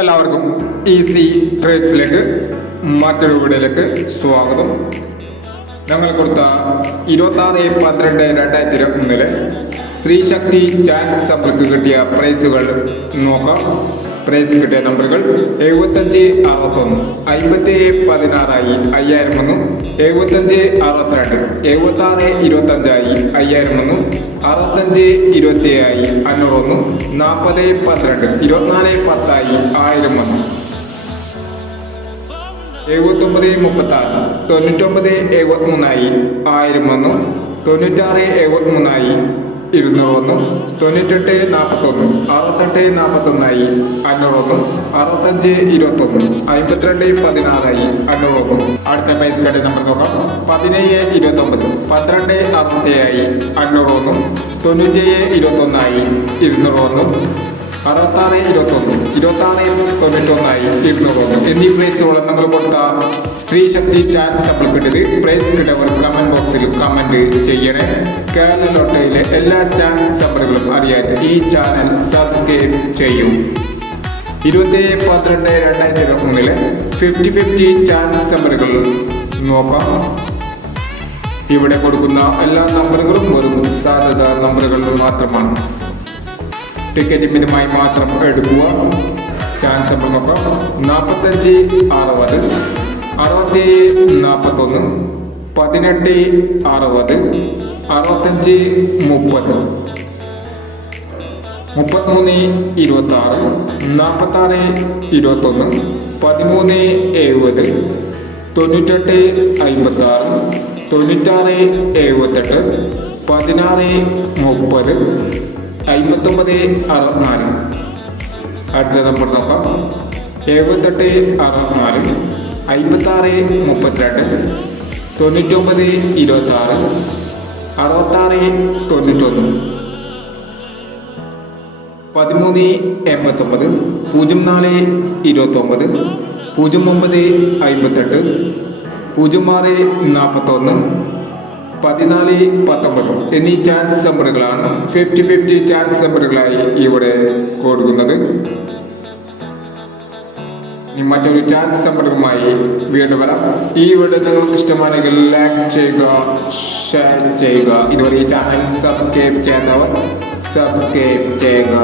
എല്ലാവർക്കും ഈസി ട്രേഡ്സിലേക്ക് മറ്റൊരു വീഡിയോയിലേക്ക് സ്വാഗതം. ഞങ്ങൾ കൊടുത്ത 26/12/2021 സ്ത്രീ ശക്തി ചാൻസ് സപ്ലക്ക് കിട്ടിയ പ്രൈസുകൾ നോക്കാം. പ്രൈസ് കിട്ടിയ നമ്പറുകൾ 7561, 5716 5001, 7562, 7625 5001, 6527 501, 4012 2410 1001, 7936, 9973 1001, 9673 201, 9841, 6841 501, 6521, 5216 501. അടുത്ത പ്രൈസ് കണ്ട നമ്പർ നോക്കാം. 1729, 1267 501, 9721 201, 6621, 2691 201 എന്നീ പ്രൈസുകൾ നമ്മൾ കൊടുത്ത സ്ത്രീ ശക്തി ചാൻസ് സപ്ലി കിട്ടിയത്. പ്രൈസ് കിട്ടിയവർ കമന്റ് ബോക്സിൽ കമന്റ് ചെയ്യണേ. കേരള ലോട്ടറിയിലെ എല്ലാ ചാൻസ് സപ്ലികളും അറിയാൻ ഈ ചാനൽ സബ്സ്ക്രൈബ് ചെയ്യും. 27/12/2021 50-50 ചാൻസ് സപ്ലികൾ നോക്കാം. ഇവിടെ കൊടുക്കുന്ന എല്ലാ നമ്പറുകളും വെറും സാധ്യത നമ്പറുകൾ മാത്രമാണ്. ടിക്കറ്റ് മിതമായി മാത്രം എടുക്കുക. ചാൻസ് നമ്പർ നോക്കാം. 45 60, 67 41, 18 60, 65 30, 33 26, 46 21, 13 70, 98 56, 96 78, 16 30, 59 64. അടുത്ത നമ്പർ നോക്കാം. 78 64, 56 32, 99 26, 66 91, 13 89, 04 29, 09 58, 06 41, 14 19 എന്നീ ചാൻസ് നമ്പറുകളാണ് 50-50 ചാൻസ് നമ്പറുകളായി ഇവിടെ കൊടുക്കുന്നത്. മറ്റൊരു ചാൻസ് നമ്പറുമായി വീണ്ടും വരാം. ഈ വീഡിയോ നിങ്ങൾക്ക് ഇഷ്ടമാണെങ്കിൽ ലൈക്ക് ചെയ്യുക, ഷെയർ ചെയ്യുക. ഇതുവരെ ഈ ചാനൽ സബ്സ്ക്രൈബ് ചെയ്യാത്തവർ സബ്സ്ക്രൈബ് ചെയ്യുക.